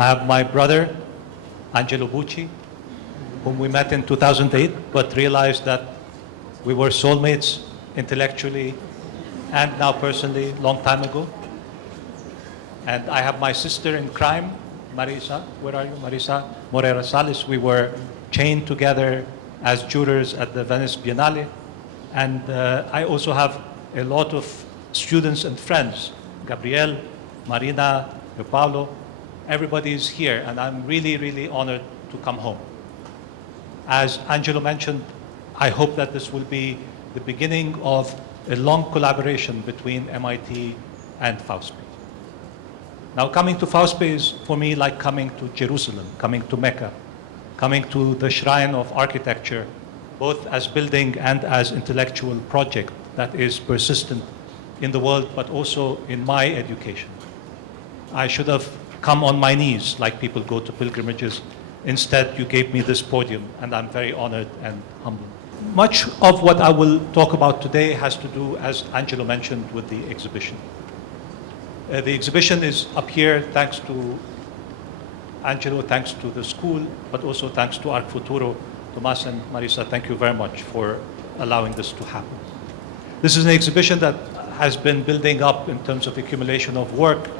I have my brother, Ângelo Bucci, whom we met in 2008, but realized that we were soulmates intellectually and now personally long time ago. And I have my sister in crime, Marisa. Where are you? Marisa Moreira Salles. We were chained together as jurors at the Venice Biennale. And I also have a lot of students and friends, Gabriel, Marina, Paulo. Everybody is here, and I'm really, really honored to come home. As Ângelo mentioned, I hope that this will be the beginning of a long collaboration between MIT and FAUSP. Now, coming to FAUSP is, for me, like coming to Jerusalem, coming to Mecca, coming to the shrine of architecture, both as building and as intellectual project that is persistent in the world, but also in my education. I should have come on my knees like people go to pilgrimages. Instead, you gave me this podium, and I'm very honored and humbled. Much of what I will talk about today has to do, as Ângelo mentioned, with the exhibition. The exhibition is up here thanks to Ângelo, thanks to the school, but also thanks to Arquitetura. Tomas and Marisa, thank you very much for allowing this to happen. This is an exhibition that has been building up in terms of accumulation of work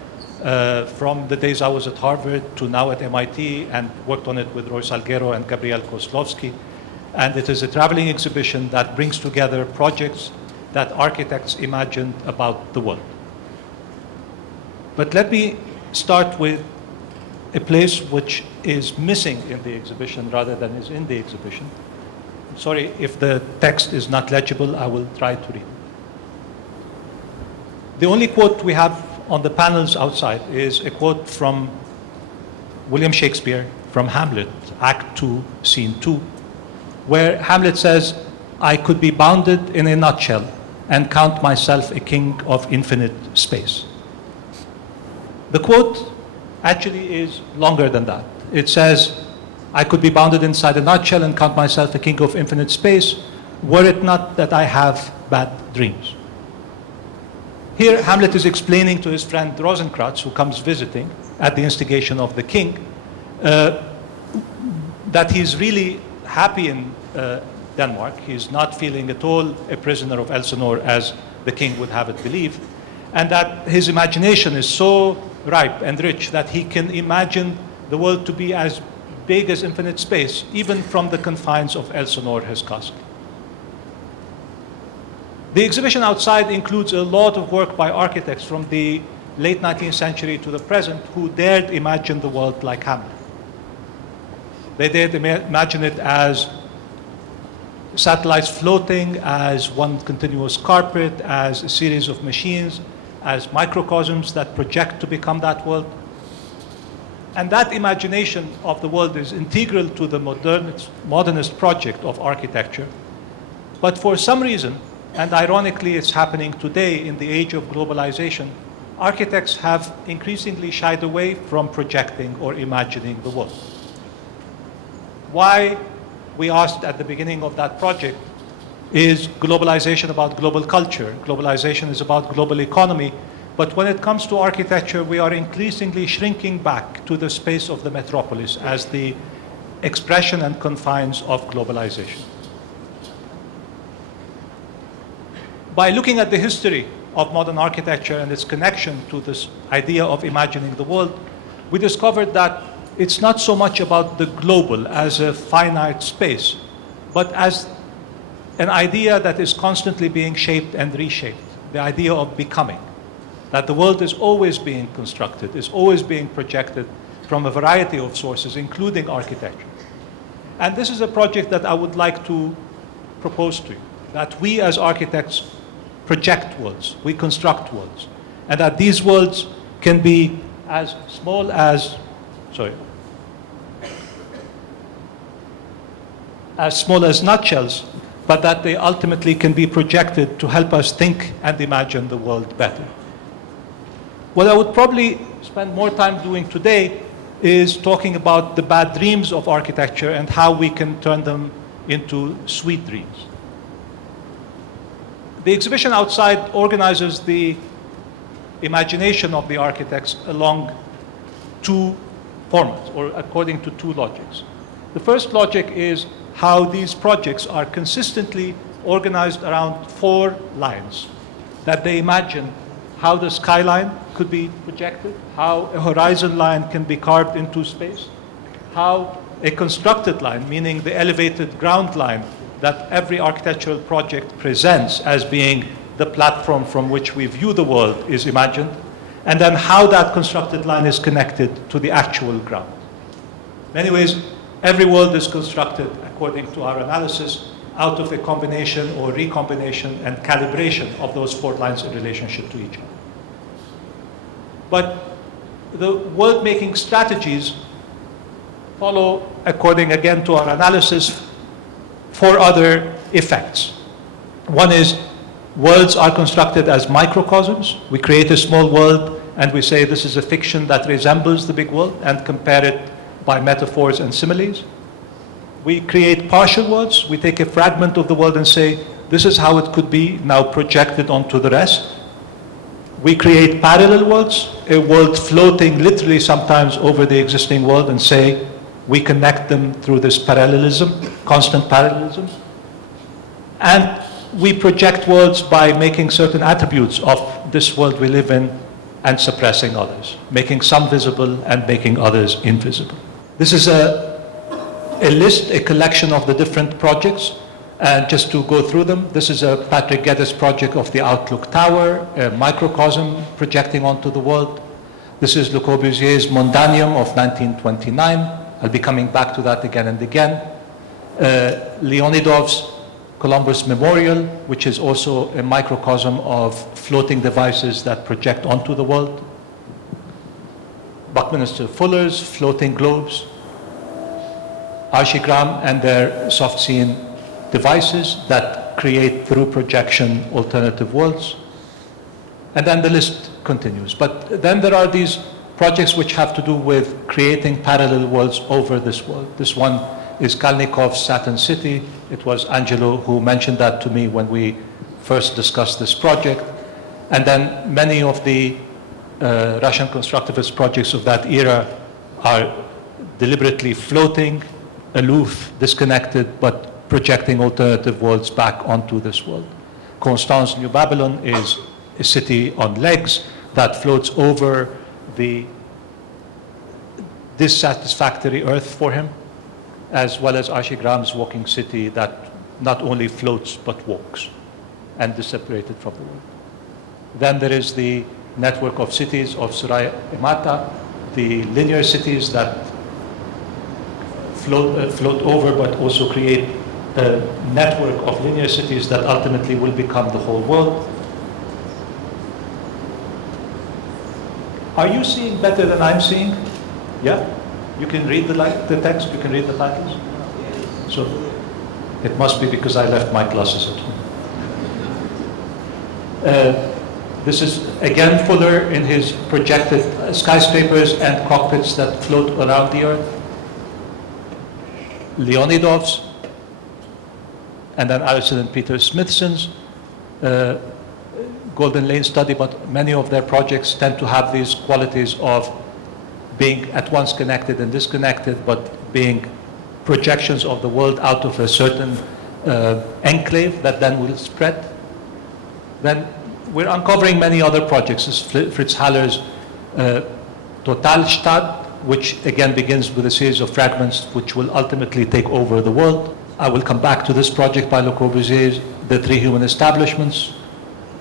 from the days I was at Harvard to now at MIT, and worked on it with Roy Salguero and Gabriel Kozlowski. And it is a traveling exhibition that brings together projects that architects imagined about the world. But let me start with a place which is missing in the exhibition rather than is in the exhibition. I'm sorry if the text is not legible, I will try to read. The only quote we have on the panels outside is a quote from William Shakespeare from Hamlet, Act 2, Scene 2, where Hamlet says, "I could be bounded in a nutshell and count myself a king of infinite space." The quote actually is longer than that. It says, "I could be bounded inside a nutshell and count myself a king of infinite space, were it not that I have bad dreams." Here, Hamlet is explaining to his friend Rosencrantz, who comes visiting at the instigation of the king, that he's really happy in Denmark. He's not feeling at all a prisoner of Elsinore, as the king would have it believed, and that his imagination is so ripe and rich that he can imagine the world to be as big as infinite space, even from the confines of Elsinore, his castle. The exhibition outside includes a lot of work by architects from the late 19th century to the present who dared imagine the world like Hamlet. They dared imagine it as satellites floating, as one continuous carpet, as a series of machines, as microcosms that project to become that world. And that imagination of the world is integral to the modernist project of architecture. But for some reason, and ironically it's happening today in the age of globalization, architects have increasingly shied away from projecting or imagining the world. Why, we asked at the beginning of that project, is globalization about global culture? Globalization is about global economy. But when it comes to architecture, we are increasingly shrinking back to the space of the metropolis as the expression and confines of globalization. By looking at the history of modern architecture and its connection to this idea of imagining the world, we discovered that it's not so much about the global as a finite space, but as an idea that is constantly being shaped and reshaped, the idea of becoming, that the world is always being constructed, is always being projected from a variety of sources, including architecture. And this is a project that I would like to propose to you, that we as architects project worlds, we construct worlds, and that these worlds can be as small as, nutshells, but that they ultimately can be projected to help us think and imagine the world better. What I would probably spend more time doing today is talking about the bad dreams of architecture and how we can turn them into sweet dreams. The exhibition outside organizes the imagination of the architects along two formats, or according to two logics. The first logic is how these projects are consistently organized around 4 lines, that they imagine how the skyline could be projected, how a horizon line can be carved into space, how a constructed line, meaning the elevated ground line that every architectural project presents as being the platform from which we view the world, is imagined, and then how that constructed line is connected to the actual ground. In many ways, every world is constructed, according to our analysis, out of a combination or recombination and calibration of those 4 lines in relationship to each other. But the world-making strategies follow, according again to our analysis, 4 other effects. One is worlds are constructed as microcosms. We create a small world and we say this is a fiction that resembles the big world and compare it by metaphors and similes. We create partial worlds. We take a fragment of the world and say this is how it could be now projected onto the rest. We create parallel worlds, a world floating literally sometimes over the existing world, and say we connect them through this parallelism, constant parallelism. And we project worlds by making certain attributes of this world we live in and suppressing others, making some visible and making others invisible. This is a list, a collection of the different projects. And just to go through them, this is a Patrick Geddes project of the Outlook Tower, a microcosm projecting onto the world. This is Le Corbusier's Mondanium of 1929. I'll be coming back to that again and again. Leonidov's Columbus Memorial, which is also a microcosm of floating devices that project onto the world. Buckminster Fuller's Floating Globes. Archigram and their soft scene devices that create through projection alternative worlds. And then the list continues. But then there are these projects which have to do with creating parallel worlds over this world. This one is Kalnikov's Saturn City. It was Ângelo who mentioned that to me when we first discussed this project. And then many of the Russian constructivist projects of that era are deliberately floating, aloof, disconnected, but projecting alternative worlds back onto this world. Constance New Babylon is a city on legs that floats over the dissatisfactory earth for him, as well as Archigram's Walking City that not only floats but walks and is separated from the world. Then there is the network of cities of Suraya Emata, the linear cities that float over but also create a network of linear cities that ultimately will become the whole world. Are you seeing better than I'm seeing? Yeah? You can read the text, you can read the titles? So it must be because I left my glasses at home. This is again Fuller in his projected skyscrapers and cockpits that float around the earth. Leonidov's, and then Alison and Peter Smithson's Golden Lane study, but many of their projects tend to have these qualities of being at once connected and disconnected, but being projections of the world out of a certain enclave that then will spread. Then we're uncovering many other projects. This is Fritz Haller's Totalstadt, which again begins with a series of fragments which will ultimately take over the world. I will come back to this project by Le Corbusier's The Three Human Establishments.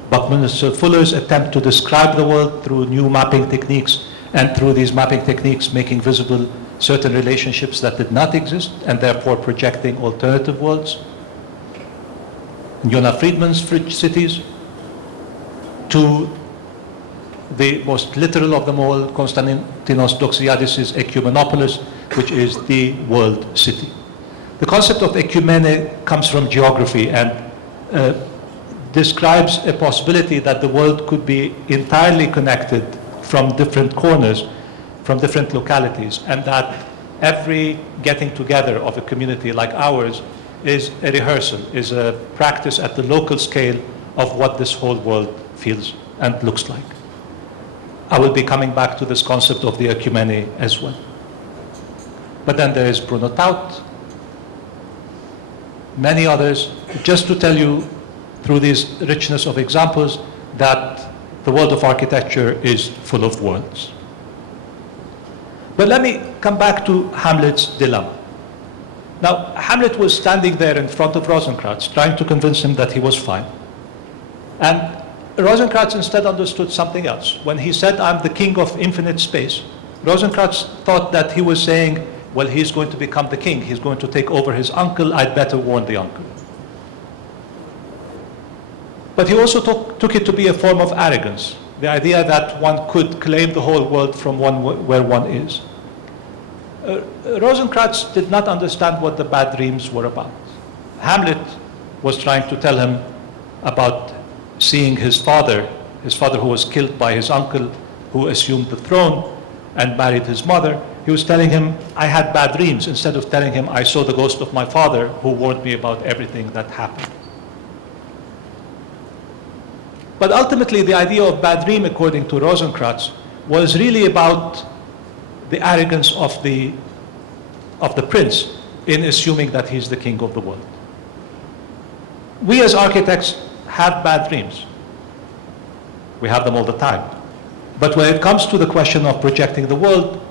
Buckminster Fuller's attempt to describe the world through new mapping techniques, and through these mapping techniques making visible certain relationships that did not exist, and therefore projecting alternative worlds. Yona Friedman's Fridge Cities, to the most literal of them all, Konstantinos Doxiadis' Ecumenopolis, which is the world city. The concept of ecumene comes from geography and describes a possibility that the world could be entirely connected from different corners, from different localities, and that every getting together of a community like ours is a rehearsal, is a practice at the local scale of what this whole world feels and looks like. I will be coming back to this concept of the ecumene as well. But then there is Bruno Taut, many others, just to tell you through this richness of examples that the world of architecture is full of worlds. But let me come back to Hamlet's dilemma. Now, Hamlet was standing there in front of Rosencrantz, trying to convince him that he was fine. And Rosencrantz instead understood something else. When he said, I'm the king of infinite space, Rosencrantz thought that he was saying, well, he's going to become the king. He's going to take over his uncle. I'd better warn the uncle. But he also took it to be a form of arrogance, the idea that one could claim the whole world from where one is. Rosencrantz did not understand what the bad dreams were about. Hamlet was trying to tell him about seeing his father who was killed by his uncle, who assumed the throne and married his mother. He was telling him, I had bad dreams, instead of telling him, I saw the ghost of my father who warned me about everything that happened. But ultimately, the idea of bad dream, according to Rosencrantz, was really about the arrogance of the prince in assuming that he's the king of the world. We as architects have bad dreams. We have them all the time. But when it comes to the question of projecting the world,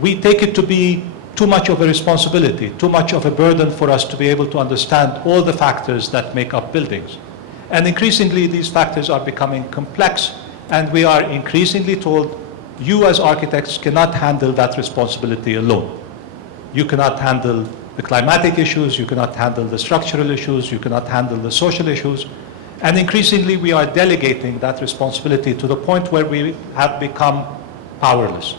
we take it to be too much of a responsibility, too much of a burden for us to be able to understand all the factors that make up buildings. And increasingly, these factors are becoming complex, and we are increasingly told, you as architects cannot handle that responsibility alone. You cannot handle the climatic issues, you cannot handle the structural issues, you cannot handle the social issues. And increasingly, we are delegating that responsibility to the point where we have become powerless.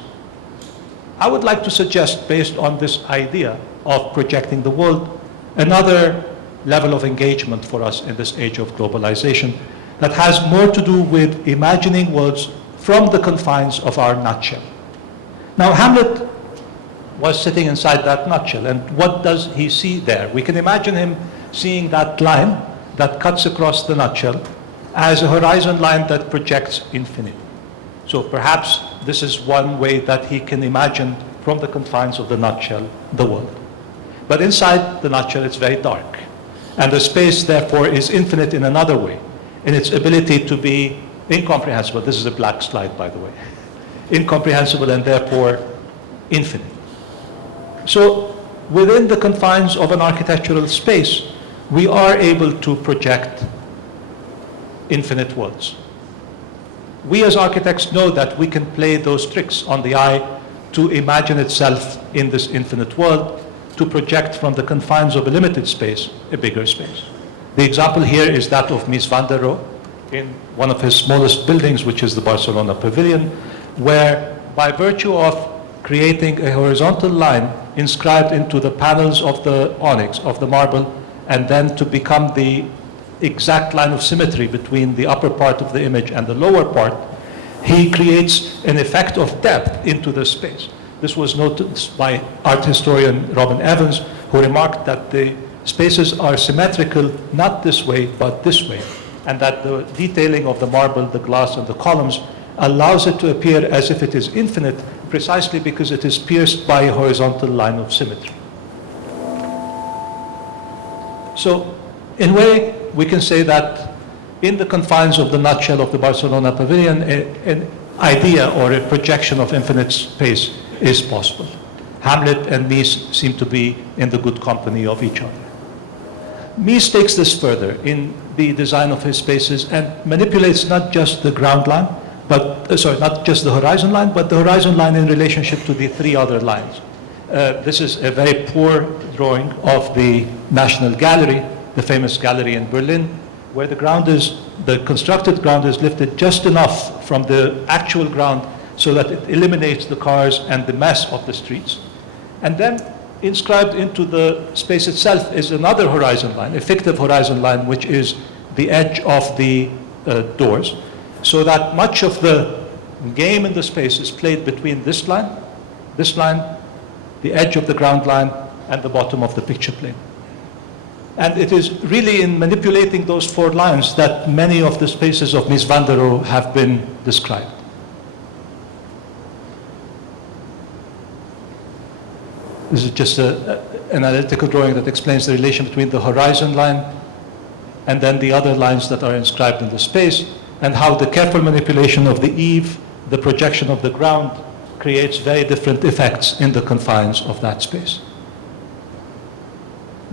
I would like to suggest, based on this idea of projecting the world, another level of engagement for us in this age of globalization that has more to do with imagining worlds from the confines of our nutshell. Now, Hamlet was sitting inside that nutshell, and what does he see there? We can imagine him seeing that line that cuts across the nutshell as a horizon line that projects infinity. So perhaps this is one way that he can imagine from the confines of the nutshell the world. But inside the nutshell, it's very dark. And the space, therefore, is infinite in another way, in its ability to be incomprehensible. This is a black slide, by the way. Incomprehensible and therefore infinite. So within the confines of an architectural space, we are able to project infinite worlds. We as architects know that we can play those tricks on the eye to imagine itself in this infinite world, to project from the confines of a limited space, a bigger space. The example here is that of Mies van der Rohe in one of his smallest buildings, which is the Barcelona Pavilion, where by virtue of creating a horizontal line inscribed into the panels of the onyx, of the marble, and then to become the exact line of symmetry between the upper part of the image and the lower part, he creates an effect of depth into the space. This was noticed by art historian Robin Evans, who remarked that the spaces are symmetrical, not this way, but this way, and that the detailing of the marble, the glass, and the columns allows it to appear as if it is infinite, precisely because it is pierced by a horizontal line of symmetry. So, in a way, we can say that in the confines of the nutshell of the Barcelona Pavilion, an idea or a projection of infinite space is possible. Hamlet and Mies seem to be in the good company of each other. Mies takes this further in the design of his spaces and manipulates not just the ground line, but not just the horizon line, but the horizon line in relationship to the three other lines. This is a very poor drawing of the National Gallery, the famous gallery in Berlin, where the constructed ground is lifted just enough from the actual ground so that it eliminates the cars and the mess of the streets. And then inscribed into the space itself is another horizon line, a fictive horizon line, which is the edge of the doors, so that much of the game in the space is played between this line, the edge of the ground line, and the bottom of the picture plane. And it is really in manipulating those four lines that many of the spaces of Mies van der Rohe have been described. This is just an analytical drawing that explains the relation between the horizon line and then the other lines that are inscribed in the space, and how the careful manipulation of the eave, the projection of the ground, creates very different effects in the confines of that space.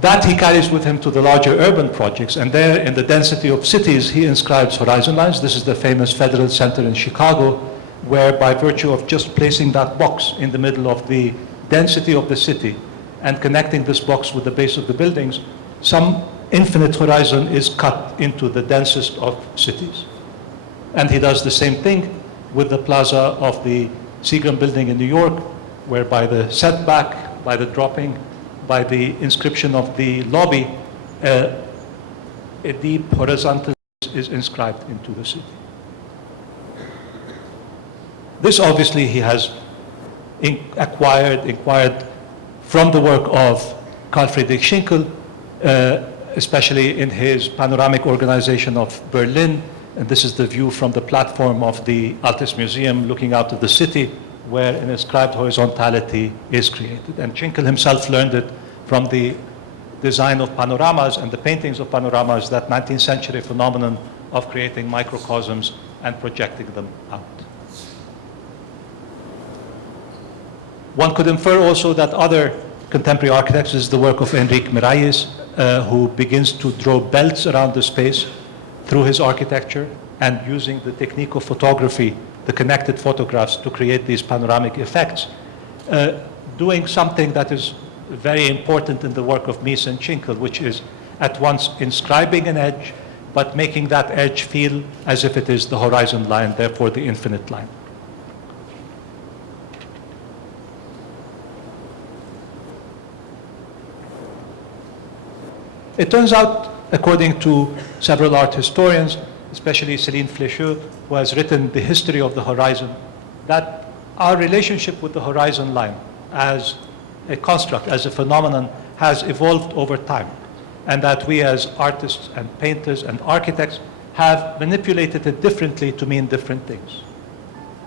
That he carries with him to the larger urban projects, and there in the density of cities he inscribes horizon lines. This is the famous Federal Center in Chicago, where by virtue of just placing that box in the middle of the density of the city and connecting this box with the base of the buildings, some infinite horizon is cut into the densest of cities. And he does the same thing with the plaza of the Seagram building in New York, where by the setback, by the dropping, by the inscription of the lobby, a deep horizontal is inscribed into the city. This obviously he has acquired from the work of Carl Friedrich Schinkel, especially in his panoramic organization of Berlin. And this is the view from the platform of the Altes Museum looking out of the city, where an inscribed horizontality is created. And Schinkel himself learned it from the design of panoramas and the paintings of panoramas, that 19th century phenomenon of creating microcosms and projecting them out. One could infer also that other contemporary architects, this is the work of Enrique Miralles, who begins to draw belts around the space through his architecture and using the technique of photography, the connected photographs, to create these panoramic effects, doing something that is very important in the work of Mies and Schinkel, which is at once inscribing an edge, but making that edge feel as if it is the horizon line, therefore the infinite line. It turns out, according to several art historians, especially Céline Flécheux, who has written The History of the Horizon, that our relationship with the horizon line as a construct, as a phenomenon, has evolved over time, and that we as artists and painters and architects have manipulated it differently to mean different things.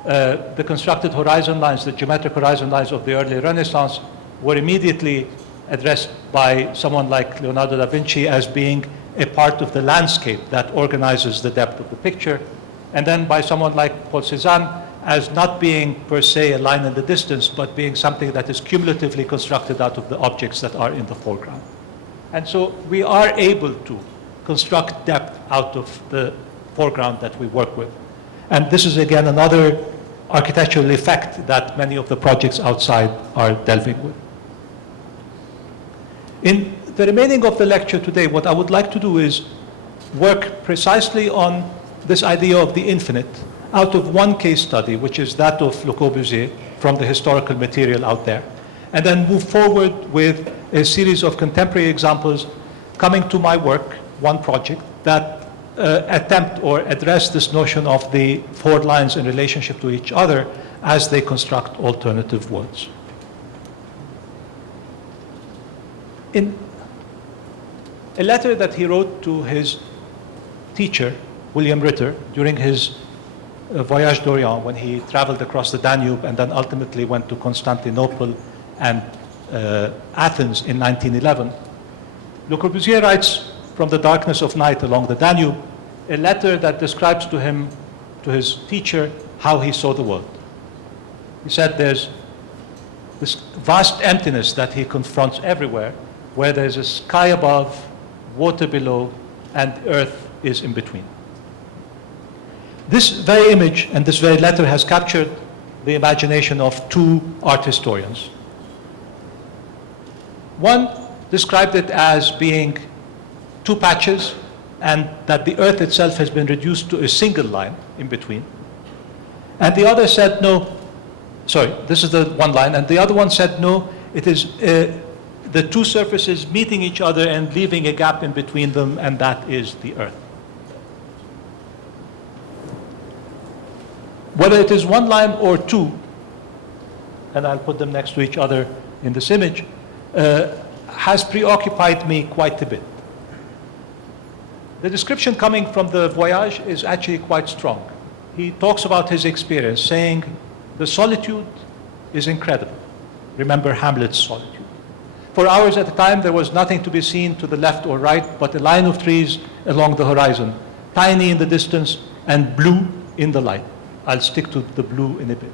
The constructed horizon lines, the geometric horizon lines of the early Renaissance, were immediately addressed by someone like Leonardo da Vinci as being a part of the landscape that organizes the depth of the picture, and then by someone like Paul Cézanne as not being per se a line in the distance, but being something that is cumulatively constructed out of the objects that are in the foreground. And so we are able to construct depth out of the foreground that we work with. And this is again another architectural effect that many of the projects outside are delving with. In the remaining of the lecture today, what I would like to do is work precisely on this idea of the infinite out of one case study, which is that of Le Corbusier, from the historical material out there, and then move forward with a series of contemporary examples coming to my work, one project, that attempt or address this notion of the four lines in relationship to each other as they construct alternative worlds. In a letter that he wrote to his teacher, William Ritter, during his voyage d'Orient, when he traveled across the Danube and then ultimately went to Constantinople and Athens in 1911, Le Corbusier writes from the darkness of night along the Danube a letter that describes to him, to his teacher, how he saw the world. He said there's this vast emptiness that he confronts everywhere, where there's a sky above, water below, and earth is in between. This very image and this very letter has captured the imagination of two art historians. One described it as being two patches, and that the earth itself has been reduced to a single line in between. And the other said, no, sorry, this is the one line, and the other one said, no, it is the two surfaces meeting each other and leaving a gap in between them, and that is the earth. Whether it is one line or two, and I'll put them next to each other in this image, has preoccupied me quite a bit. The description coming from the voyage is actually quite strong. He talks about his experience, saying the solitude is incredible. Remember Hamlet's solitude. For hours at a time, there was nothing to be seen to the left or right but a line of trees along the horizon, tiny in the distance and blue in the light. I'll stick to the blue in a bit.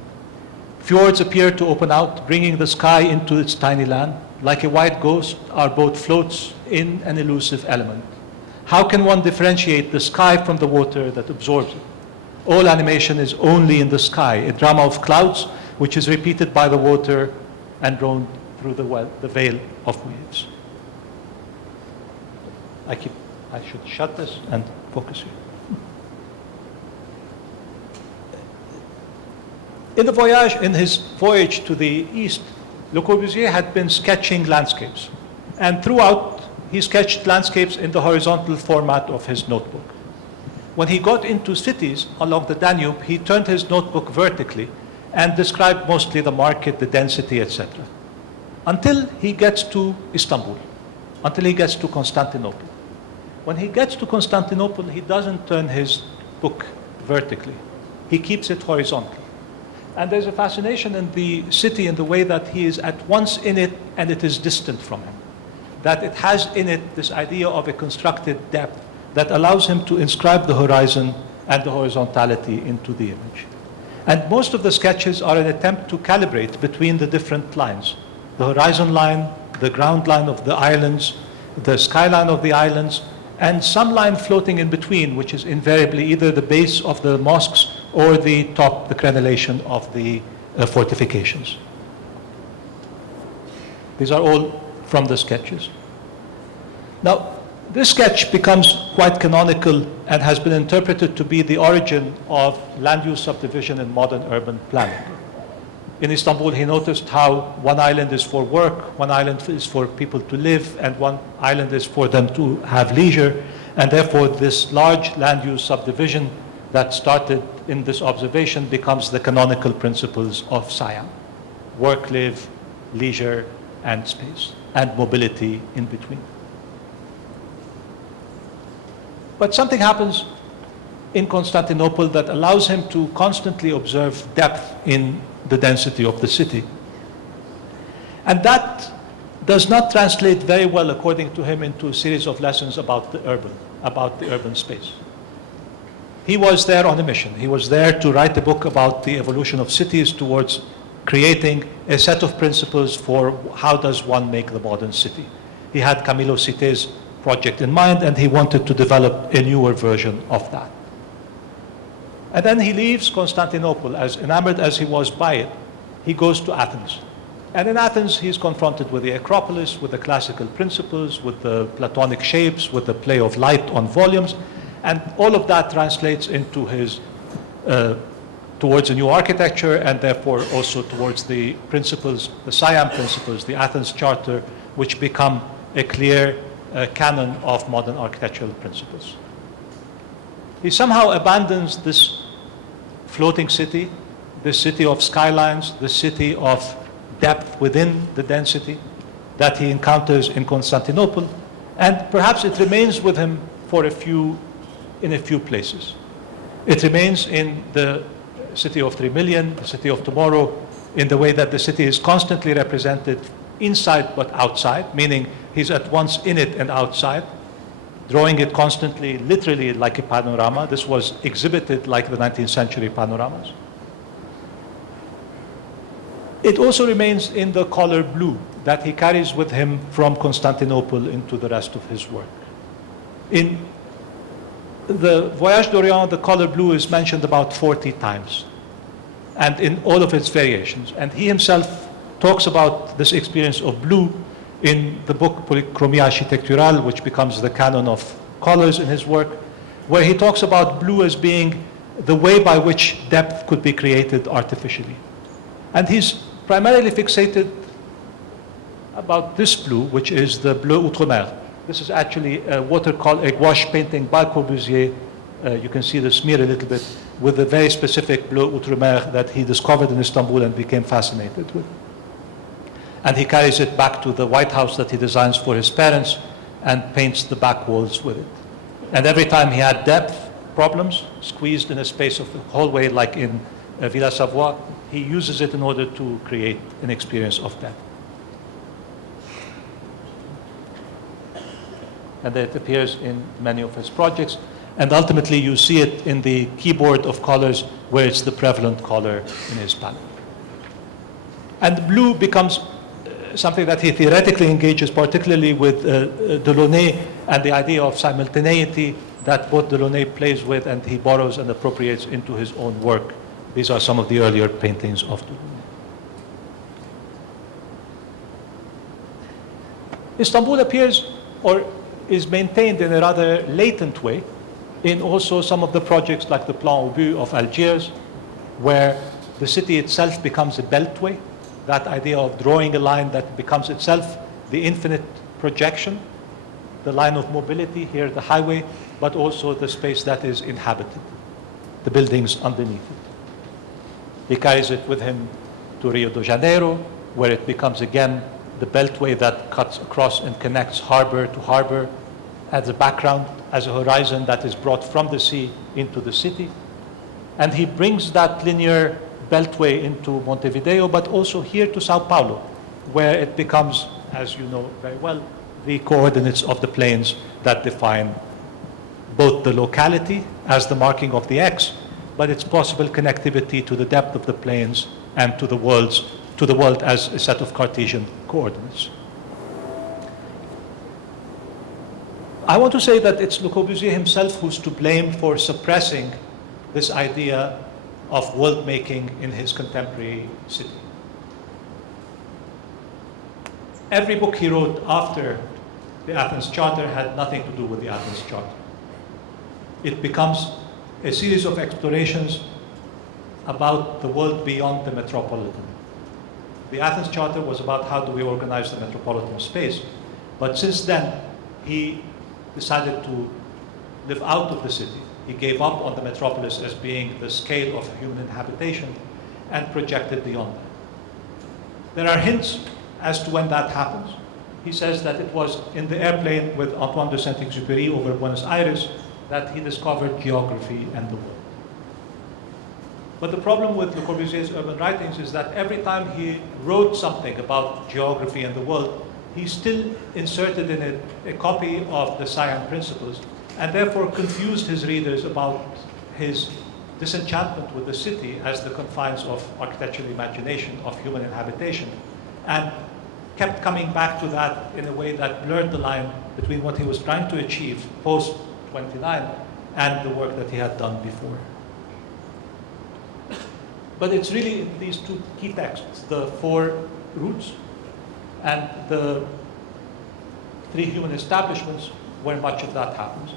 Fjords appear to open out, bringing the sky into its tiny land. Like a white ghost, our boat floats in an elusive element. How can one differentiate the sky from the water that absorbs it? All animation is only in the sky, a drama of clouds which is repeated by the water and drawn through the veil of waves. I should shut this and focus here. In his voyage to the east, Le Corbusier had been sketching landscapes. And throughout, he sketched landscapes in the horizontal format of his notebook. When he got into cities along the Danube, he turned his notebook vertically and described mostly the market, the density, etc. Until he gets to Istanbul, until he gets to Constantinople. When he gets to Constantinople, he doesn't turn his book vertically. He keeps it horizontal. And there's a fascination in the city in the way that he is at once in it and it is distant from him. That it has in it this idea of a constructed depth that allows him to inscribe the horizon and the horizontality into the image. And most of the sketches are an attempt to calibrate between the different lines. The horizon line, the ground line of the islands, the skyline of the islands, and some line floating in between, which is invariably either the base of the mosques or the top, the crenellation of the fortifications. These are all from the sketches. Now, this sketch becomes quite canonical and has been interpreted to be the origin of land use subdivision in modern urban planning. In Istanbul, he noticed how one island is for work, one island is for people to live, and one island is for them to have leisure. And therefore, this large land use subdivision that started in this observation becomes the canonical principles of Siam: work, live, leisure, and space, and mobility in between. But something happens in Constantinople that allows him to constantly observe depth in the density of the city. And that does not translate very well, according to him, into a series of lessons about the urban space. He was there on a mission. He was there to write a book about the evolution of cities towards creating a set of principles for how does one make the modern city. He had Camilo Cite's project in mind, and he wanted to develop a newer version of that. And then he leaves Constantinople, as enamored as he was by it. He goes to Athens. And in Athens, he's confronted with the Acropolis, with the classical principles, with the Platonic shapes, with the play of light on volumes. And all of that translates into his, towards a new architecture, and therefore also towards the principles, the Siam principles, the Athens Charter, which become a clear canon of modern architectural principles. He somehow abandons this floating city, this city of skylines, this city of depth within the density that he encounters in Constantinople, and perhaps it remains with him for in a few places. It remains in the city of 3 million, the city of tomorrow, in the way that the city is constantly represented inside but outside, meaning he's at once in it and outside, drawing it constantly, literally like a panorama. This was exhibited like the 19th century panoramas. It also remains in the color blue that he carries with him from Constantinople into the rest of his work. In the Voyage d'Orient, the color blue is mentioned about 40 times, and in all of its variations. And he himself talks about this experience of blue in the book Polychromie Architecturale, which becomes the canon of colors in his work, where he talks about blue as being the way by which depth could be created artificially. And he's primarily fixated about this blue, which is the bleu outre-mer. This is actually a gouache painting by Corbusier. You can see the smear a little bit, with a very specific bleu outre-mer that he discovered in Istanbul and became fascinated with. And he carries it back to the White House that he designs for his parents and paints the back walls with it. And every time he had depth problems, squeezed in a space of the hallway like in Villa Savoie, he uses it in order to create an experience of depth. and it appears in many of his projects. And ultimately, you see it in the keyboard of colors, where it's the prevalent color in his palette. And blue becomes something that he theoretically engages, particularly with Delaunay and the idea of simultaneity that both Delaunay plays with and he borrows and appropriates into his own work. These are some of the earlier paintings of Delaunay. Istanbul appears, or is maintained in a rather latent way, in also some of the projects like the Plan Ubu of Algiers, where the city itself becomes a beltway, that idea of drawing a line that becomes itself the infinite projection, the line of mobility, here the highway, but also the space that is inhabited, the buildings underneath it. He carries it with him to Rio de Janeiro, where it becomes again the beltway that cuts across and connects harbor to harbor as a background, as a horizon that is brought from the sea into the city. And he brings that linear beltway into Montevideo, but also here to Sao Paulo, where it becomes, as you know very well, the coordinates of the planes that define both the locality as the marking of the X, but its possible connectivity to the depth of the planes and to the world as a set of Cartesian coordinates. I want to say that it's Le Corbusier himself who's to blame for suppressing this idea of world making in his contemporary city. Every book he wrote after the Athens Charter had nothing to do with the Athens Charter. It becomes a series of explorations about the world beyond the metropolitan. The Athens Charter was about how do we organize the metropolitan space, but since then he decided to live out of the city. He gave up on the metropolis as being the scale of human habitation and projected beyond that. There are hints as to when that happens. He says that it was in the airplane with Antoine de Saint-Exupéry over Buenos Aires that he discovered geography and the world. But the problem with Le Corbusier's urban writings is that every time he wrote something about geography and the world, he still inserted in it a copy of the Siam Principles, and therefore confused his readers about his disenchantment with the city as the confines of architectural imagination, of human inhabitation, and kept coming back to that in a way that blurred the line between what he was trying to achieve post-29 and the work that he had done before. But it's really these two key texts, the four roots and the three human establishments, where much of that happens.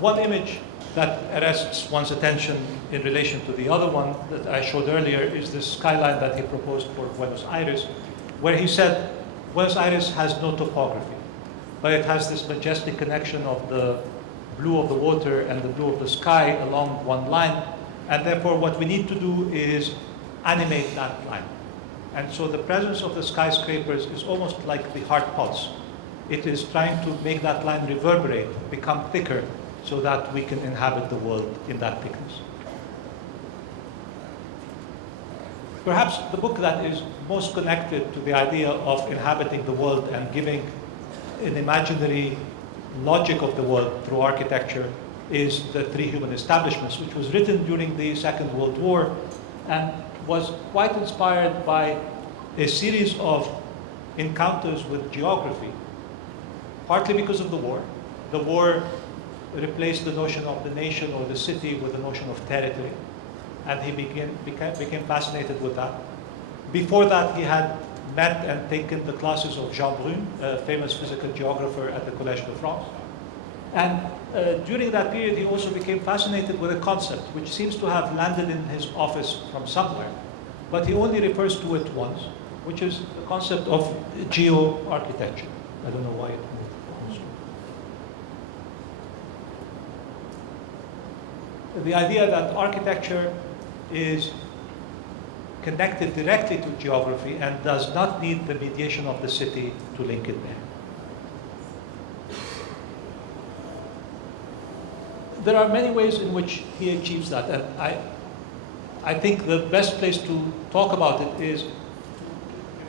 One image that arrests one's attention in relation to the other one that I showed earlier is this skyline that he proposed for Buenos Aires, where he said Buenos Aires has no topography, but it has this majestic connection of the blue of the water and the blue of the sky along one line, and therefore what we need to do is animate that line. And so the presence of the skyscrapers is almost like the heart pulse. It is trying to make that line reverberate, become thicker, so that we can inhabit the world in that thickness. Perhaps the book that is most connected to the idea of inhabiting the world and giving an imaginary logic of the world through architecture is The Three Human Establishments, which was written during the Second World War and was quite inspired by a series of encounters with geography, partly because of the war. The war replaced the notion of the nation or the city with the notion of territory, and he became fascinated with that. Before that, he had met and taken the classes of Jean Brun, a famous physical geographer at the Collège de France. And during that period, he also became fascinated with a concept which seems to have landed in his office from somewhere, but he only refers to it once, which is the concept of geo-architecture. I don't know why it moved. The idea that architecture is connected directly to geography and does not need the mediation of the city to link it there. There are many ways in which he achieves that, and I think the best place to talk about it is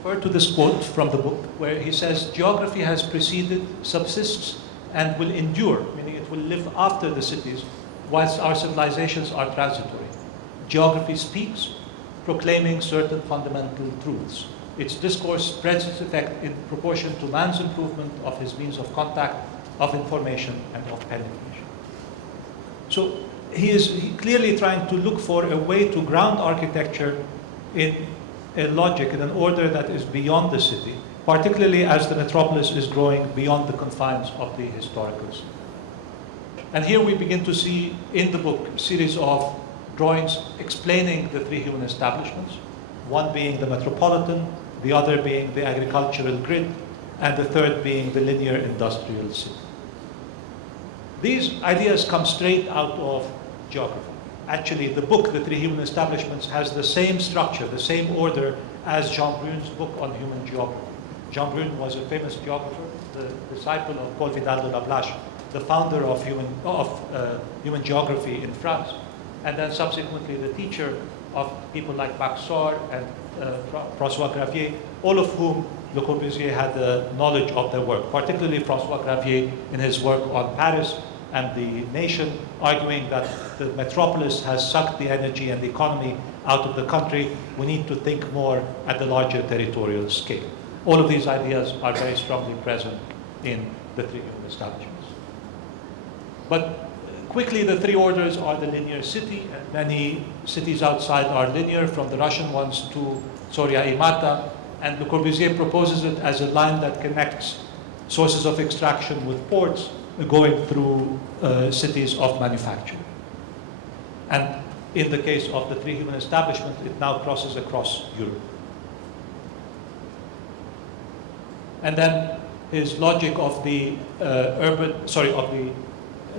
refer to this quote from the book where he says, "Geography has preceded, subsists, and will endure, meaning it will live after the cities, whilst our civilizations are transitory. Geography speaks, proclaiming certain fundamental truths. Its discourse spreads its effect in proportion to man's improvement of his means of contact, of information, and of penetration. So he is clearly trying to look for a way to ground architecture in a logic, in an order that is beyond the city, particularly as the metropolis is growing beyond the confines of the historical city. And here we begin to see in the book a series of drawings explaining the three human establishments, one being the metropolitan, the other being the agricultural grid, and the third being the linear industrial city. These ideas come straight out of geography. Actually, the book, The Three Human Establishments, has the same structure, the same order as Jean Brun's book on human geography. Jean Brun was a famous geographer, the disciple of Paul Vidal de la Blache, the founder of human geography in France, and then subsequently the teacher of people like Maxor and François Gravier, all of whom Le Corbusier had the knowledge of their work, particularly François Gravier in his work on Paris and the nation, arguing that the metropolis has sucked the energy and the economy out of the country. We need to think more at the larger territorial scale. All of these ideas are very strongly present in the three human establishments. But quickly, the three orders are the linear city, and many cities outside are linear, from the Russian ones to Soria y Mata, and Le Corbusier proposes it as a line that connects sources of extraction with ports, going through cities of manufacture. And in the case of the three human establishment, it now crosses across Europe. And then his logic of the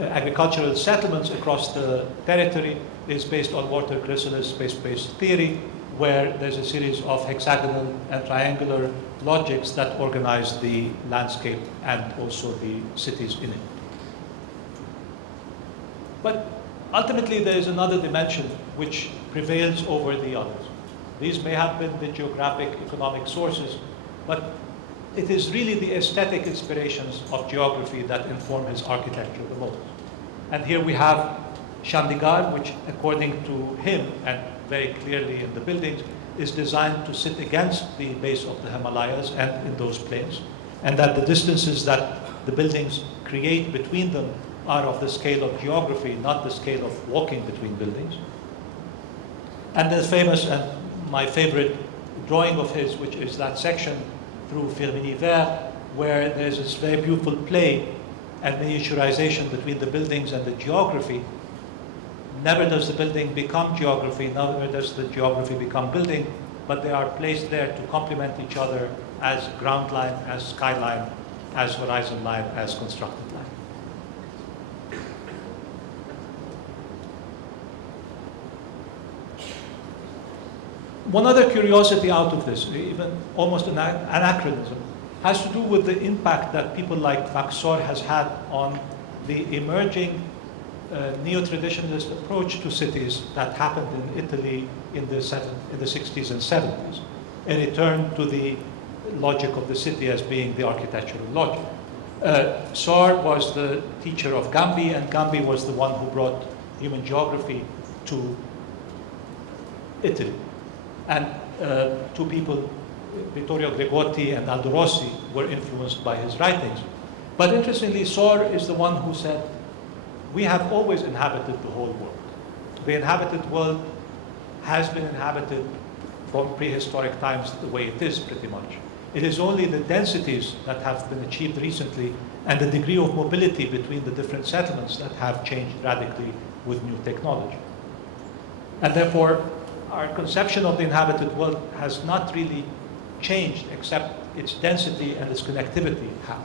agricultural settlements across the territory is based on water chrysalis space-based theory, where there's a series of hexagonal and triangular logics that organize the landscape and also the cities in it. But ultimately, there is another dimension which prevails over the others. These may have been the geographic, economic sources, but it is really the aesthetic inspirations of geography that inform his architecture the most. And here we have Chandigarh, which according to him, and very clearly in the buildings, is designed to sit against the base of the Himalayas and in those plains, and that the distances that the buildings create between them are of the scale of geography, not the scale of walking between buildings. And the famous and my favorite drawing of his, which is that section through Firminy Vert, where there's this very beautiful play and miniaturization between the buildings and the geography. Never does the building become geography, never does the geography become building, but they are placed there to complement each other as ground line, as skyline, as horizon line, as constructed line. One other curiosity out of this, even almost an anachronism, has to do with the impact that people like Maxor has had on the emerging neo-traditionalist approach to cities that happened in Italy in the 60s and 70s, a return to the logic of the city as being the architectural logic. Sor was the teacher of Gambi, and Gambi was the one who brought human geography to Italy. And two people, Vittorio Gregotti and Aldo Rossi, were influenced by his writings. But interestingly, Sor is the one who said, we have always inhabited the whole world. The inhabited world has been inhabited from prehistoric times the way it is, pretty much. It is only the densities that have been achieved recently and the degree of mobility between the different settlements that have changed radically with new technology. And therefore, our conception of the inhabited world has not really changed, except its density and its connectivity have.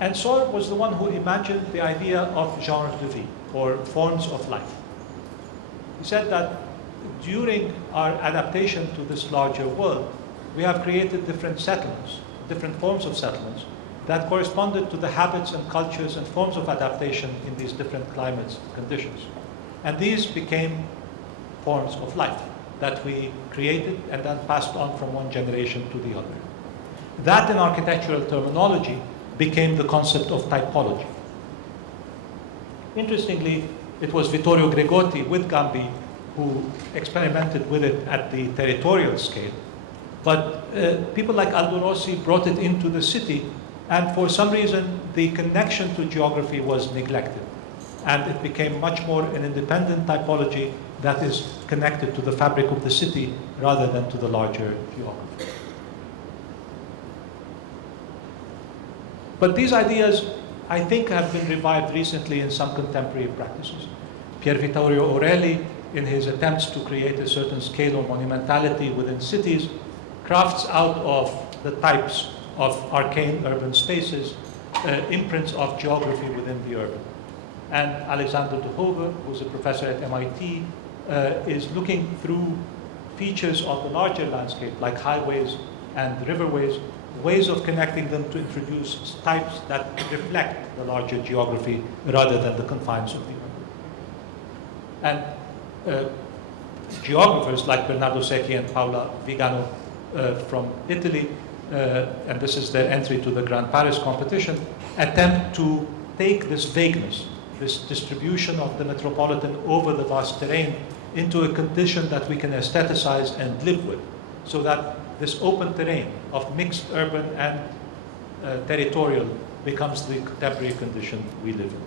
And Sor was the one who imagined the idea of genre de vie, or forms of life. He said that during our adaptation to this larger world, we have created different settlements, different forms of settlements, that corresponded to the habits and cultures and forms of adaptation in these different climates and conditions. And these became forms of life that we created and then passed on from one generation to the other. that in architectural terminology became the concept of typology. Interestingly, it was Vittorio Gregotti with Gambi who experimented with it at the territorial scale. But people like Aldo Rossi brought it into the city, and for some reason the connection to geography was neglected. And it became much more an independent typology that is connected to the fabric of the city rather than to the larger geography. But these ideas, I think, have been revived recently in some contemporary practices. Pier Vittorio Aureli, in his attempts to create a certain scale of monumentality within cities, crafts out of the types of arcane urban spaces imprints of geography within the urban. And Alexander de Hove, who's a professor at MIT, is looking through features of the larger landscape, like highways and riverways, ways of connecting them to introduce types that reflect the larger geography rather than the confines of the urban. And geographers like Bernardo Secchi and Paola Vigano from Italy, and this is their entry to the Grand Paris competition, attempt to take this vagueness, this distribution of the metropolitan over the vast terrain into a condition that we can aestheticize and live with, so that this open terrain of mixed urban and territorial becomes the contemporary condition we live in.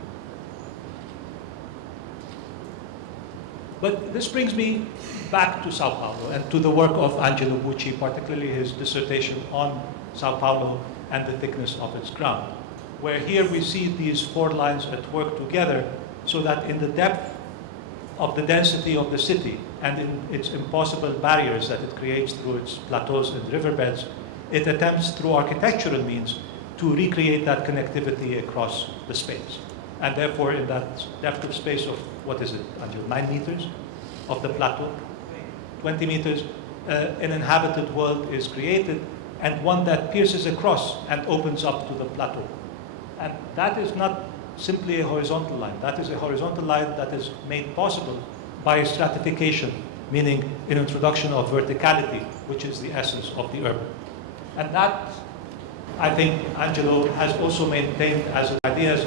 But this brings me back to Sao Paulo and to the work of Angelo Bucci, particularly his dissertation on Sao Paulo and the thickness of its ground, where here we see these four lines at work together, so that in the depth of the density of the city and in its impossible barriers that it creates through its plateaus and riverbeds, it attempts through architectural means to recreate that connectivity across the space. And therefore, in that depth of space of, what is it, Angelo, 9 meters of the plateau, 20 meters, an inhabited world is created, and one that pierces across and opens up to the plateau. And that is not simply a horizontal line. That is a horizontal line that is made possible by stratification, meaning an introduction of verticality, which is the essence of the urban. And that, I think, Angelo has also maintained as ideas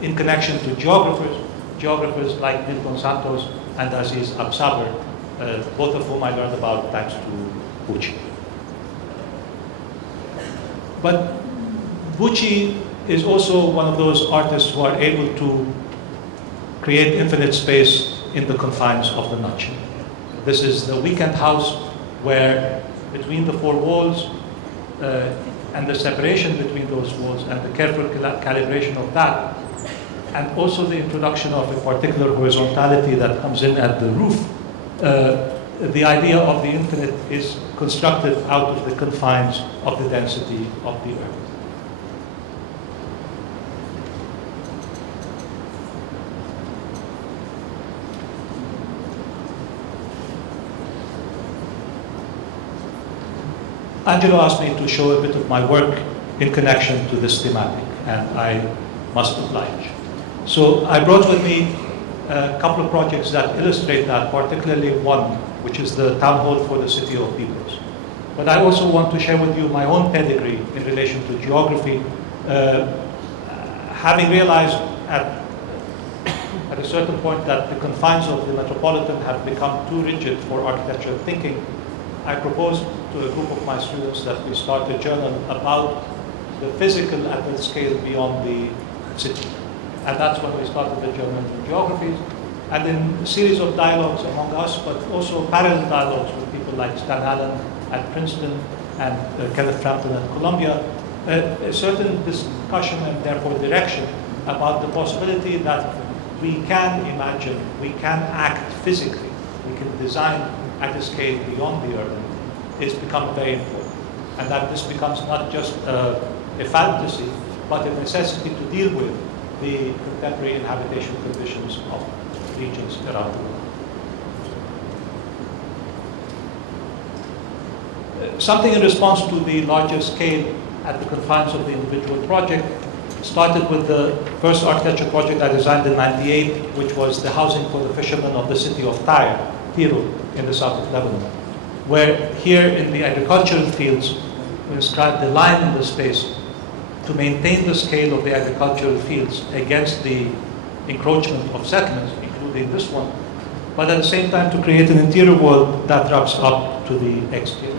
in connection to geographers like Milton Santos and Aziz Absaber, both of whom I learned about thanks to Bucci. But Bucci is also one of those artists who are able to create infinite space in the confines of the nutshell. This is the weekend house where between the four walls and the separation between those walls and the careful calibration of that, and also the introduction of a particular horizontality that comes in at the roof, the idea of the infinite is constructed out of the confines of the density of the earth. Angelo asked me to show a bit of my work in connection to this thematic, and I must oblige. So I brought with me a couple of projects that illustrate that, particularly one, which is the Town Hall for the City of Peoples. But I also want to share with you my own pedigree in relation to geography, having realized at a certain point that the confines of the metropolitan have become too rigid for architectural thinking. I proposed to a group of my students that we start a journal about the physical at the scale beyond the city. And that's when we started the Journal of Geographies. And in a series of dialogues among us, but also parallel dialogues with people like Stan Allen at Princeton and Kenneth Frampton at Columbia, a certain discussion and therefore direction about the possibility that we can imagine, we can act physically, we can design at a scale beyond the urban, is become very important. And that this becomes not just a fantasy, but a necessity to deal with the contemporary inhabitation conditions of regions around the world. Something in response to the larger scale at the confines of the individual project started with the first architecture project I designed in '98, which was the housing for the fishermen of the city of Tyre, Tiro, in the south of Lebanon, where here in the agricultural fields, inscribe the line in the space to maintain the scale of the agricultural fields against the encroachment of settlements, including this one, but at the same time to create an interior wall that wraps up to the exterior.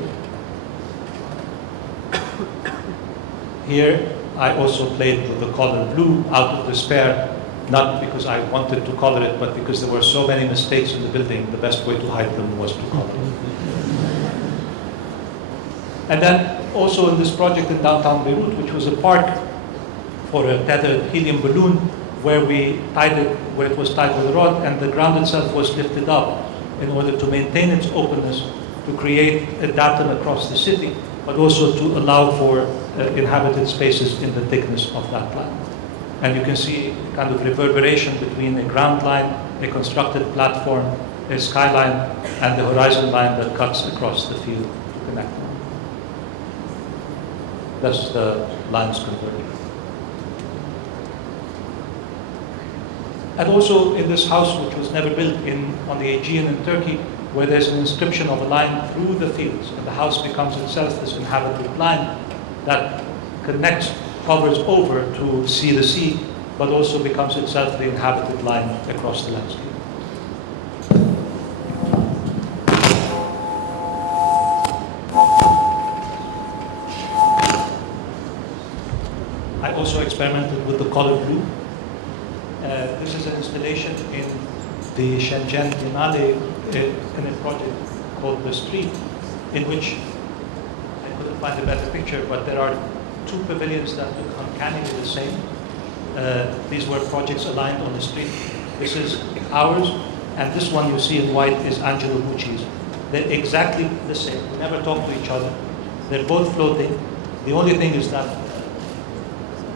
Here, I also played with the color blue out of despair, not because I wanted to color it, but because there were so many mistakes in the building, the best way to hide them was to color it. And then also in this project in downtown Beirut, which was a park for a tethered helium balloon, where we tied it, where it was tied with a rod, and the ground itself was lifted up in order to maintain its openness, to create a datum across the city, but also to allow for inhabited spaces in the thickness of that line. And you can see kind of reverberation between a ground line, a constructed platform, a skyline, and the horizon line that cuts across the field to connect them. Thus the lines converging. And also in this house, which was never built on the Aegean in Turkey, where there's an inscription of a line through the fields, and the house becomes itself this inhabited line that connects, hovers over to see the sea, but also becomes itself the inhabited line across the landscape. I also experimented with the color blue. This is an installation in the Shenzhen Biennale in a project called The Street, in which I couldn't find a better picture, but there are two pavilions that look uncannily the same. These were projects aligned on the street. This is ours, and this one you see in white is Ângelo Bucci's. They're exactly the same. We never talk to each other. They're both floating. The only thing is that,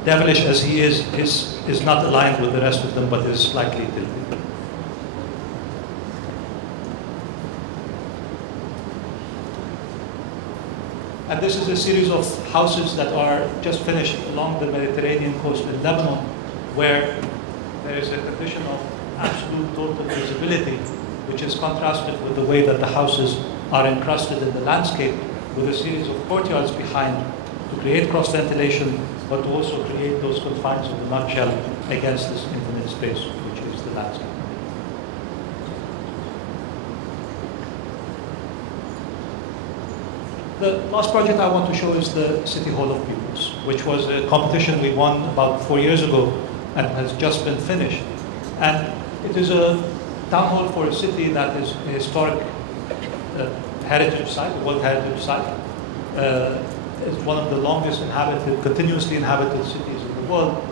devilish as he is not aligned with the rest of them, but is slightly tilted. And this is a series of houses that are just finished along the Mediterranean coast in Lebanon, where there is a condition of absolute total visibility, which is contrasted with the way that the houses are encrusted in the landscape, with a series of courtyards behind to create cross ventilation, but to also create those confines of the nutshell against this infinite space, which is the landscape. The last project I want to show is the City Hall of Pupils, which was a competition we won about 4 years ago and has just been finished. And it is a town hall for a city that is a historic heritage site, a World Heritage Site. It's one of the longest inhabited, continuously inhabited cities in the world.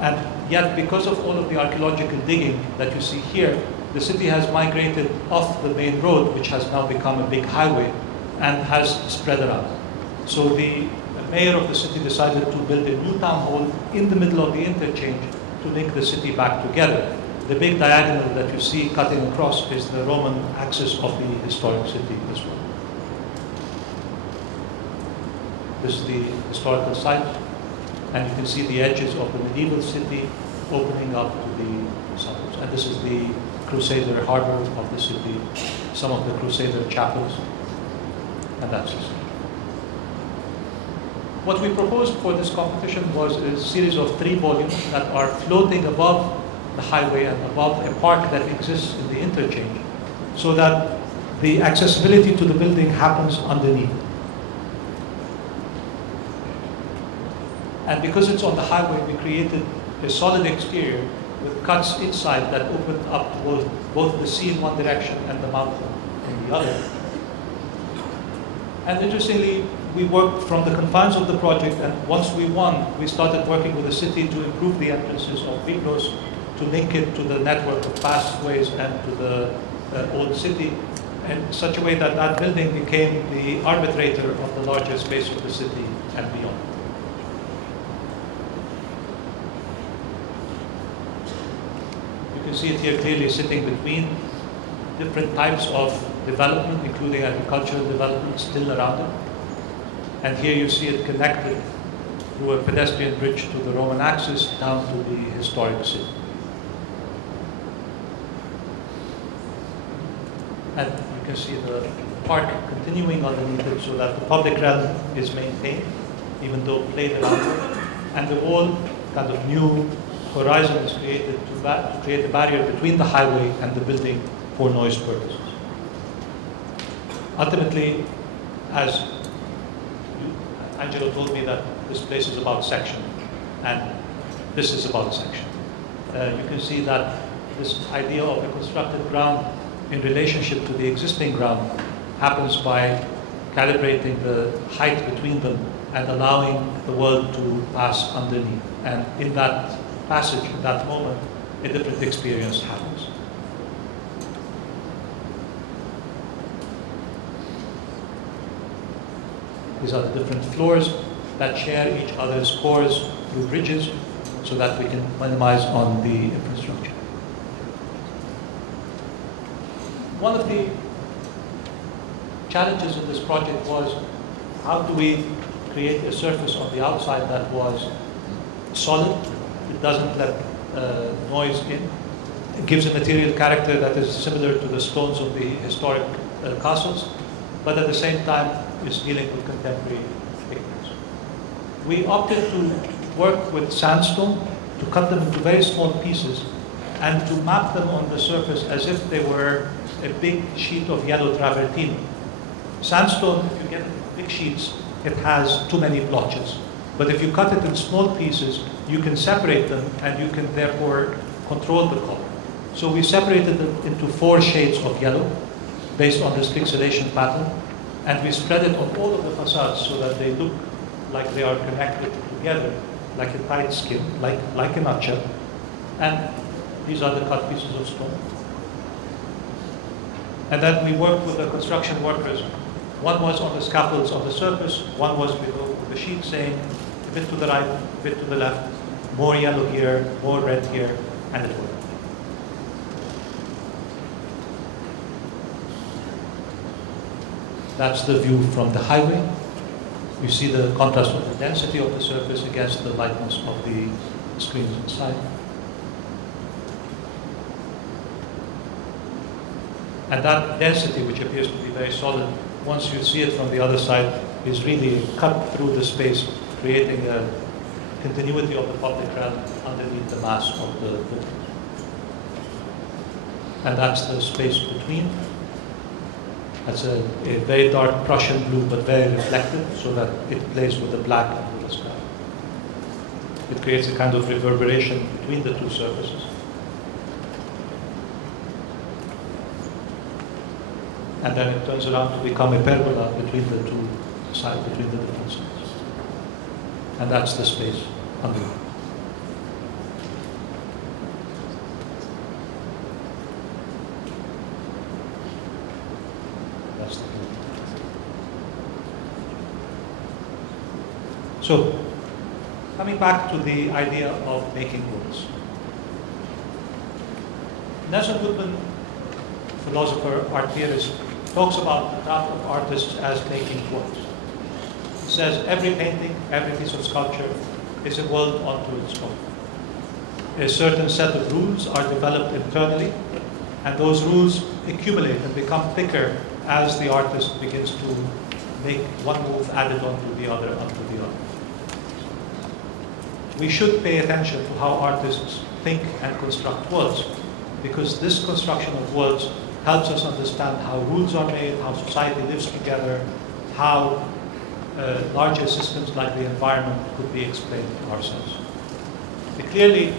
And yet, because of all of the archaeological digging that you see here, the city has migrated off the main road, which has now become a big highway, and has spread around. So the mayor of the city decided to build a new town hall in the middle of the interchange to link the city back together. The big diagonal that you see cutting across is the Roman axis of the historic city as well. This is the historical site, and you can see the edges of the medieval city opening up to the suburbs. And this is the Crusader harbor of the city, some of the Crusader chapels. And that's it. What we proposed for this competition was a series of 3 volumes that are floating above the highway and above a park that exists in the interchange, so that the accessibility to the building happens underneath. And because it's on the highway, we created a solid exterior with cuts inside that opened up to both the sea in one direction and the mountain in the other. And interestingly, we worked from the confines of the project, and once we won, we started working with the city to improve the entrances of Vignos, to link it to the network of pathways and to the old city, in such a way that that building became the arbitrator of the larger space of the city and beyond. You can see it here clearly sitting between different types of development, including agricultural development, still around it. And here you see it connected through a pedestrian bridge to the Roman axis down to the historic city. And you can see the park continuing underneath it so that the public realm is maintained, even though played around it. And the whole kind of new horizon is created to create a barrier between the highway and the building for noise purposes. Ultimately, as Ângelo told me that this place is about section, and this is about section. You can see that this idea of a constructed ground in relationship to the existing ground happens by calibrating the height between them and allowing the world to pass underneath. And in that passage, in that moment, a different experience happens. These are the different floors that share each other's cores through bridges so that we can minimize on the infrastructure. One of the challenges in this project was how do we create a surface on the outside that was solid, it doesn't let noise in, it gives a material character that is similar to the stones of the historic castles, but at the same time is dealing with contemporary pigments. We opted to work with sandstone, to cut them into very small pieces, and to map them on the surface as if they were a big sheet of yellow travertine. Sandstone, if you get big sheets, it has too many blotches. But if you cut it in small pieces, you can separate them and you can therefore control the color. So we separated them into 4 shades of yellow based on this pixelation pattern, and we spread it on all of the facades so that they look like they are connected together, like a tight skin, like a nutshell. And these are the cut pieces of stone. And then we worked with the construction workers. One was on the scaffolds on the surface, one was below with the sheet saying a bit to the right, a bit to the left, more yellow here, more red here, and it worked. That's the view from the highway. You see the contrast of the density of the surface against the lightness of the screens inside. And that density, which appears to be very solid, once you see it from the other side, is really cut through the space, creating a continuity of the public realm underneath the mass of the building. And that's the space between. That's a very dark Prussian blue, but very reflective, so that it plays with the black and with the sky. It creates a kind of reverberation between the two surfaces. And then it turns around to become a pergola between the two sides, between the different sides. And that's the space under. That's the building. So, coming back to the idea of making worlds. Nelson Goodman, philosopher, art theorist, talks about the craft of artists as making worlds. He says every painting, every piece of sculpture is a world unto its own. A certain set of rules are developed internally, and those rules accumulate and become thicker as the artist begins to make one move added onto the other, onto the other. We should pay attention to how artists think and construct worlds, because this construction of worlds helps us understand how rules are made, how society lives together, how larger systems like the environment could be explained to ourselves. Clearly,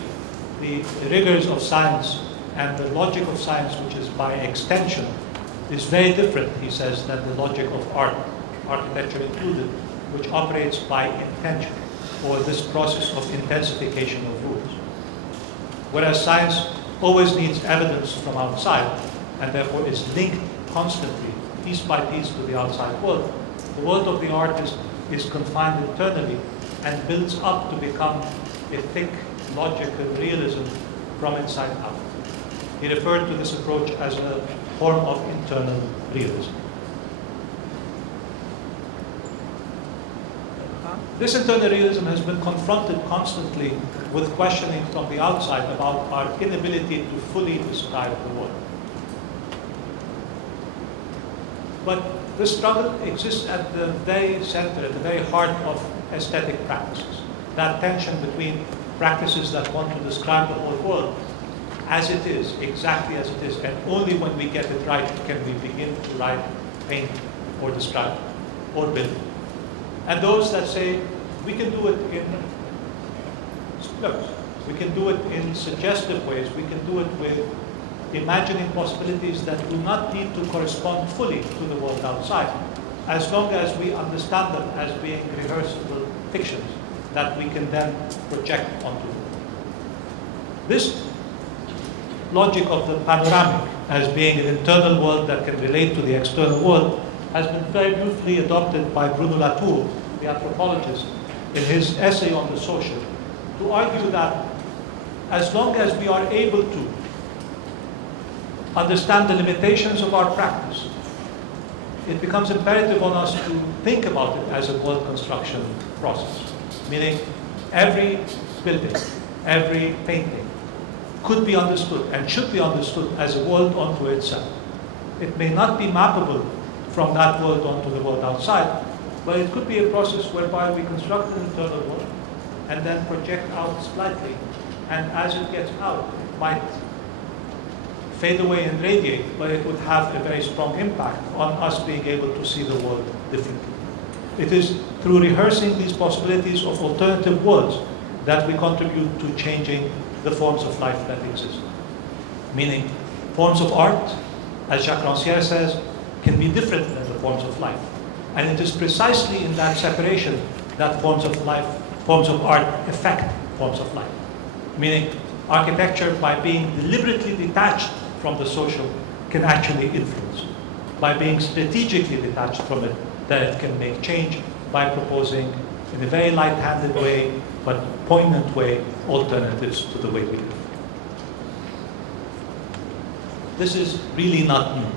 the rigors of science and the logic of science, which is by extension, is very different, he says, than the logic of art, architecture included, which operates by intention, or this process of intensification of rules. Whereas science always needs evidence from outside, and therefore is linked constantly, piece by piece, to the outside world. The world of the artist is confined internally and builds up to become a thick, logical realism from inside out. He referred to this approach as a form of internal realism. This internal realism has been confronted constantly with questioning from the outside about our inability to fully describe the world. But the struggle exists at the very center, at the very heart of aesthetic practices. That tension between practices that want to describe the whole world as it is, exactly as it is, and only when we get it right can we begin to write, paint, or describe, or build. And those that say, we can do it in, look, we can do it in suggestive ways, we can do it with imagining possibilities that do not need to correspond fully to the world outside, as long as we understand them as being rehearsable fictions that we can then project onto them. This logic of the panoramic as being an internal world that can relate to the external world has been very beautifully adopted by Bruno Latour, the anthropologist, in his essay on the social, to argue that as long as we are able to understand the limitations of our practice, it becomes imperative on us to think about it as a world construction process. Meaning, every building, every painting could be understood and should be understood as a world unto itself. It may not be mappable from that world onto the world outside, but it could be a process whereby we construct an internal world and then project out slightly, and as it gets out, it might fade away and radiate, but it would have a very strong impact on us being able to see the world differently. It is through rehearsing these possibilities of alternative worlds that we contribute to changing the forms of life that exist. Meaning, forms of art, as Jacques Rancière says, can be different than the forms of life. And it is precisely in that separation that forms of art affect forms of life. Meaning, architecture, by being deliberately detached from the social, can actually influence. By being strategically detached from it, that it can make change by proposing, in a very light-handed way, but poignant way, alternatives to the way we live. This is really not new.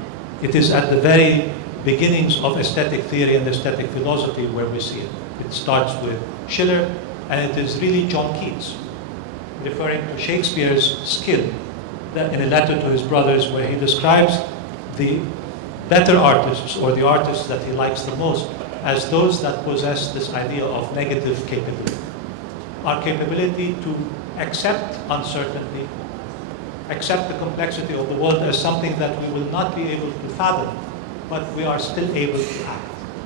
It is at the very beginnings of aesthetic theory and aesthetic philosophy where we see it. It starts with Schiller, and it is really John Keats, referring to Shakespeare's skill, that in a letter to his brothers where he describes the better artists, or the artists that he likes the most, as those that possess this idea of negative capability. Our capability to accept uncertainty, accept the complexity of the world as something that we will not be able to fathom, but we are still able to act.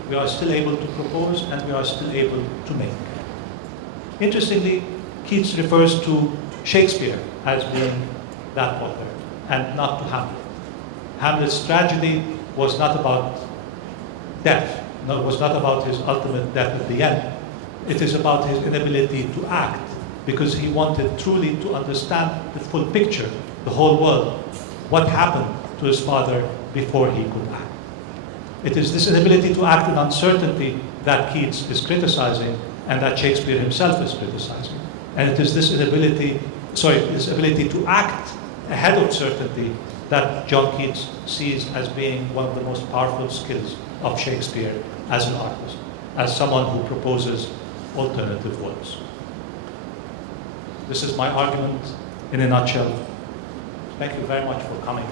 We are still able to propose, and we are still able to make. Interestingly, Keats refers to Shakespeare as being that author, and not to Hamlet. Hamlet's tragedy was not about death. No, it was not about his ultimate death at the end. It is about his inability to act, because he wanted truly to understand the full picture, the whole world, what happened to his father before he could act. It is this inability to act in uncertainty that Keats is criticizing, and that Shakespeare himself is criticizing. And it is this ability to act ahead of certainty that John Keats sees as being one of the most powerful skills of Shakespeare as an artist, as someone who proposes alternative worlds. This is my argument in a nutshell. Thank you very much for coming.